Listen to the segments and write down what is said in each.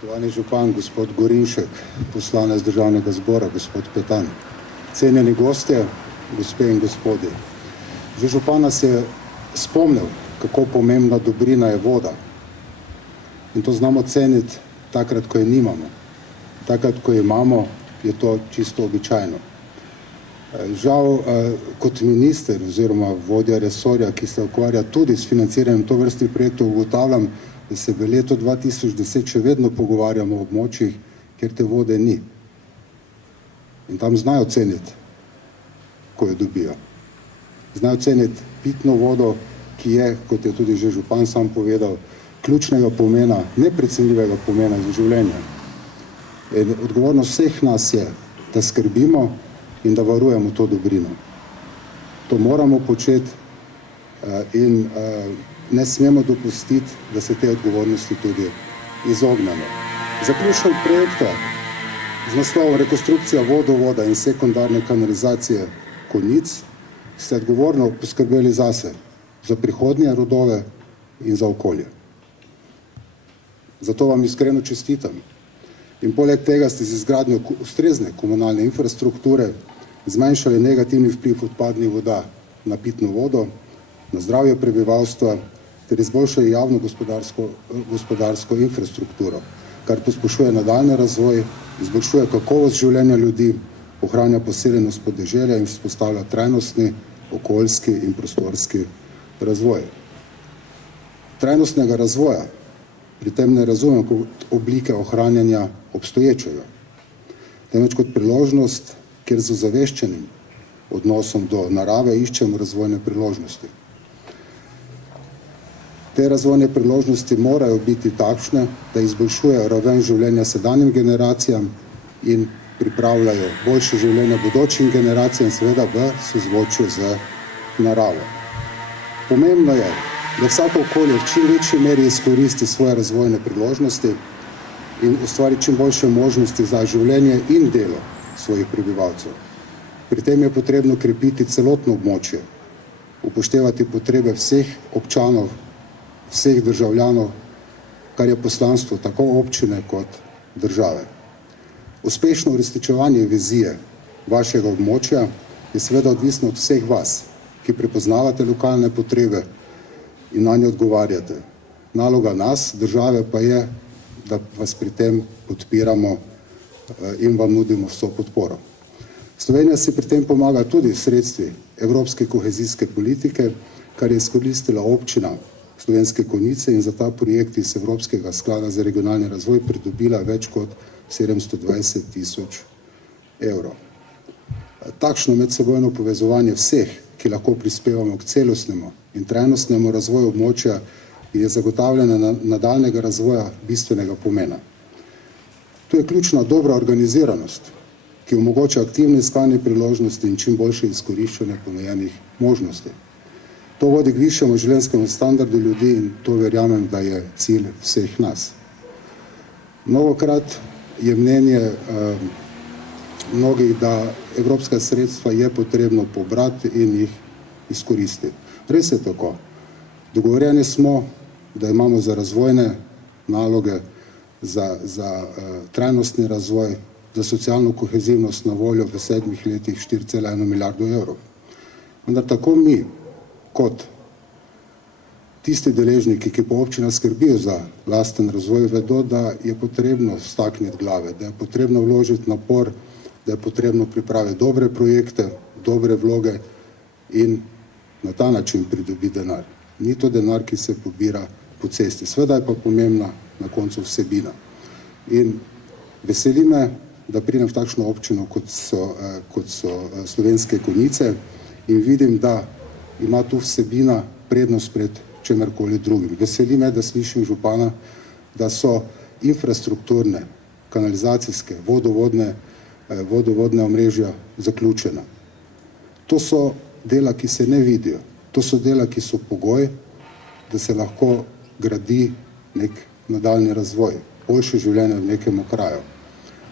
Spoštovani župan, gospod Gorinšek, poslanec Državnega zbora, gospod Petan, cenjeni gostje, gospe in gospodje. Že župan nas je spomnil, kako pomembna dobrina je voda. In to znamo ceniti takrat, ko je nimamo. Takrat, ko je imamo, je to čisto običajno. Žal, kot minister oziroma vodja resorja, ki se ukvarja tudi s financiranjem tovrstnih projektov, ugotavljam, da se v letu 2010 še vedno pogovarjamo o območjih, kjer te vode ni. In tam znajo ceniti, ko jo dobijo. Znajo ceniti pitno vodo, ki je, kot je tudi že župan sam povedal, ključnega pomena, neprecenljivega pomena za življenje. In odgovornost vseh nas je, da skrbimo in da varujemo to dobrino. To moramo početi in ne smemo dopustiti, da se te odgovornosti tudi izognemo. Zaključek projekta z naslovom Rekonstrukcija vodovoda in sekundarne kanalizacije Konjic ste odgovorno poskrbeli zase, za prihodnje rodove in za okolje. Zato vam iskreno čestitam. In poleg tega ste z izgradnjo ustrezne komunalne infrastrukture zmanjšali negativni vpliv odpadnih voda na pitno vodo, na zdravje prebivalstva ter izboljšali javno gospodarsko infrastrukturo, kar pospešuje nadaljnji razvoj, izboljšuje kakovost življenja ljudi, ohranja poseljenost podeželja in vzpostavlja trajnostni, okoljski in prostorski razvoj. Trajnostnega razvoja pri tem ne razumem kot oblike ohranjanja obstoječega, temveč kot priložnost, kjer z ozaveščenim odnosom do narave iščemo razvojne priložnosti. Te razvojne priložnosti morajo biti takšne, da izboljšujejo raven življenja sedanjim generacijam in pripravljajo boljše življenje bodočim generacijam, seveda v sozvočju z naravo. Pomembno je, da vsako okolje v čim večji meri izkoristi svoje razvojne priložnosti in ustvari čim boljše možnosti za življenje in delo svojih prebivalcev. Pri tem je potrebno krepiti celotno območje, upoštevati potrebe vseh občanov, vseh državljanov, kar je poslanstvo tako občine kot države. Uspešno uresničevanje vizije vašega območja je seveda odvisno od vseh vas, ki prepoznavate lokalne potrebe in nanje odgovarjate. Naloga nas, države, pa je, da vas pri tem podpiramo in vam nudimo vso podporo. Slovenija si pri tem pomaga tudi sredstvi evropske kohezijske politike, kar je izkoristila občina Slovenske Konjice in za ta projekt iz Evropskega sklada za regionalni razvoj pridobila več kot 720 000 evrov. Takšno medsebojno povezovanje vseh, ki lahko prispevamo k celostnemu in trajnostnemu razvoju območja, je zagotavljanje nadaljnjega razvoja bistvenega pomena. Tu je ključna dobra organiziranost, ki omogoča aktivno iskanje priložnosti in čim boljše izkoriščanje ponujenih možnosti. To vodi k višjemu življenjskemu standardu ljudi in to verjamem, da je cilj vseh nas. Mnogokrat je mnenje mnogih, da evropska sredstva je potrebno pobrati in jih izkoristiti. Res je tako. Dogovorjeni smo, da imamo za razvojne naloge, za trajnostni razvoj, za socialno kohezivnost na voljo v 7 letih 4,1 milijardo evrov. Vendar tako mi, kot tisti deležniki, ki po občinah skrbijo za lasten razvoj, vedo, da je potrebno stakniti glave, da je potrebno vložiti napor, da je potrebno pripraviti dobre projekte, dobre vloge in na ta način pridobiti denar. Ni to denar, ki se pobira po cesti. Sveda je pa pomembna na koncu vsebina. In veseli me, da pridem v takšno občino, kot so Slovenske Konjice in vidim, da ima tu vsebina prednost pred čemerkoli drugim. Veseli me, da slišim župana, da so infrastrukturne, kanalizacijske, vodovodne omrežja zaključena. To so dela, ki se ne vidijo. To so dela, ki so pogoj, da se lahko gradi nek nadaljni razvoj, boljše življenje v nekem kraju.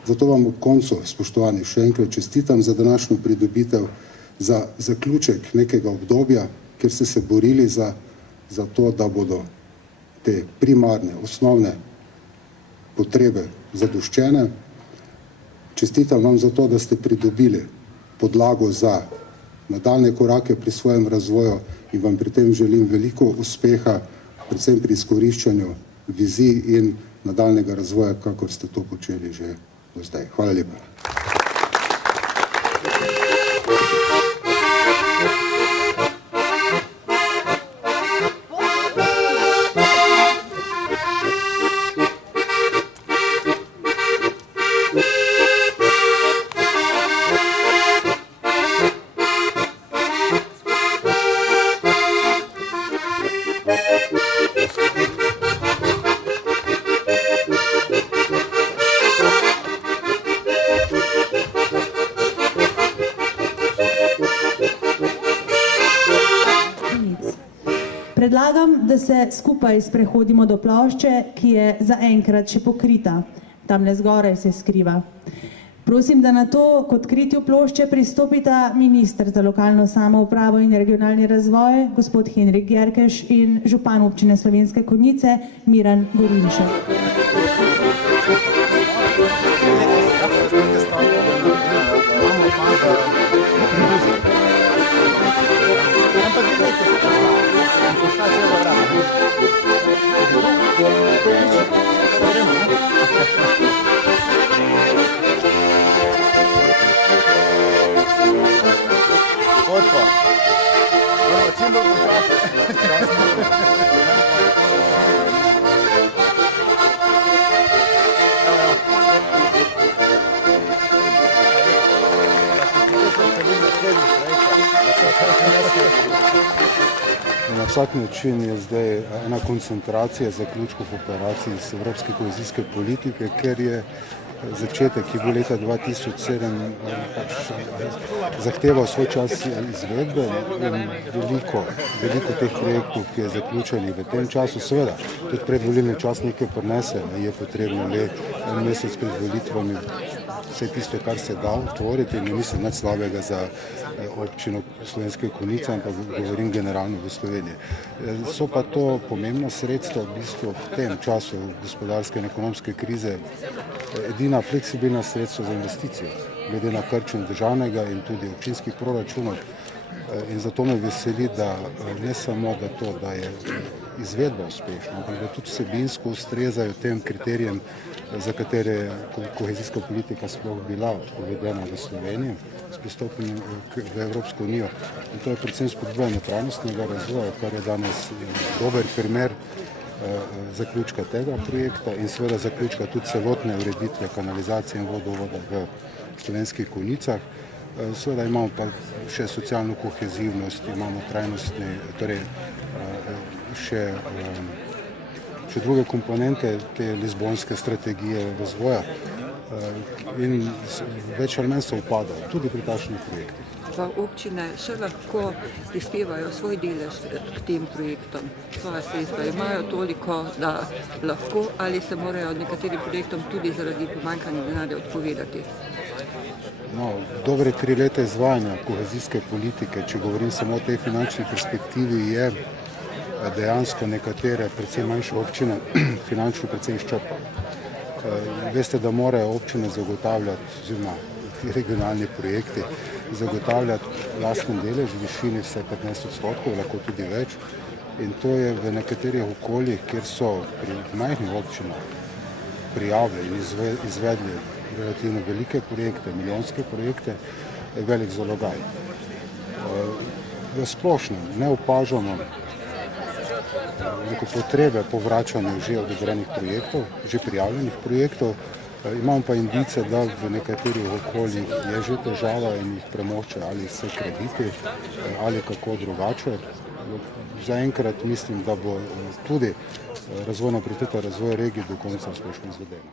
Zato vam ob koncu, spoštovani, še enkrat čestitam za današnjo pridobitev, za zaključek nekega obdobja, kjer ste se borili za to, da bodo te primarne, osnovne potrebe zadoščene. Čestitam vam za to, da ste pridobili podlago za nadaljne korake pri svojem razvoju in vam pri tem želim veliko uspeha, predvsem pri izkoriščanju vizij in nadaljnega razvoja, kakor ste to počeli že do zdaj. Hvala lepa. Predlagam, da se skupaj sprehodimo do plošče, ki je zaenkrat še pokrita. Tamle zgoraj se skriva. Prosim, da na to k odkritju plošče pristopita minister za lokalno samoupravo in regionalni razvoj, gospod Henrik Györkös in župan občine Slovenske Konjice, Miran Gorinšek. Na vsak način je zdaj ena koncentracija zaključkov operacij iz evropske kohezijske politike, ker je začetek, ki bo leta 2007 zahteval svoj čas izvedbe in veliko teh projektov, ki je zaključenih v tem času. Seveda, tudi predvolilni čas nekaj prinese, je potrebno le en mesec pred volitvami vse tisto, kar se da utvoriti, in mislim nič slabega za občino Slovenske Konjice, ampak govorim generalno v Sloveniji. So pa to pomembna sredstva v bistvu v tem času gospodarske in ekonomske krize, edina fleksibilna sredstva za investicije, glede na krčenje državnega in tudi občinskih proračunov. In zato me veseli, da ne samo da je izvedba uspešna, ampak da tudi vsebinsko ustrezajo tem kriterijem, za katere je kohezijska politika sploh bila uvedena v Sloveniji s pristopom v Evropsko unijo. In to je predvsem spodbujanje trajnostnega razvoja, kar je danes dober primer zaključka tega projekta in seveda zaključka tudi celotne ureditve kanalizacije in vodovoda v Slovenskih Konjicah. Seveda imamo pa še socialno kohezivnost, imamo trajnostne, torej še druge komponente te lizbonske strategije razvoja in več ali manj se upadajo, tudi pri takšnih projektih. Pa občine še lahko prispevajo svoj delež k tem projektom. Svoja sredstva imajo toliko, da lahko, ali se morajo nekaterim projektom tudi zaradi pomanjkanja denarja odpovedati. No, dobre 3 leta izvajanja kohezijske politike, če govorim samo o tej finančni perspektivi, je dejansko nekatere, predvsem manjše občine, finančno predvsem izčrpalo. Veste, da morajo občine zagotavljati, oziroma ti regionalni projekti, zagotavljati lasten delež v višini vsaj 15%, lahko tudi več. In to je v nekaterih okoljih, kjer so pri majhnih občinah prijavili in izvedli relativno velike projekte, milijonske projekte, velik zalogaj. V splošnem ne opažamo potrebe po vračanju že odobrenih projektov, že prijavljenih projektov. Imamo pa indice, da v nekaterih okoljih je že težava in jih premošča ali se krediti ali kako drugače. Zaenkrat mislim, da bo tudi razvojna prioriteta razvoja regij do konca uspešno izvedena.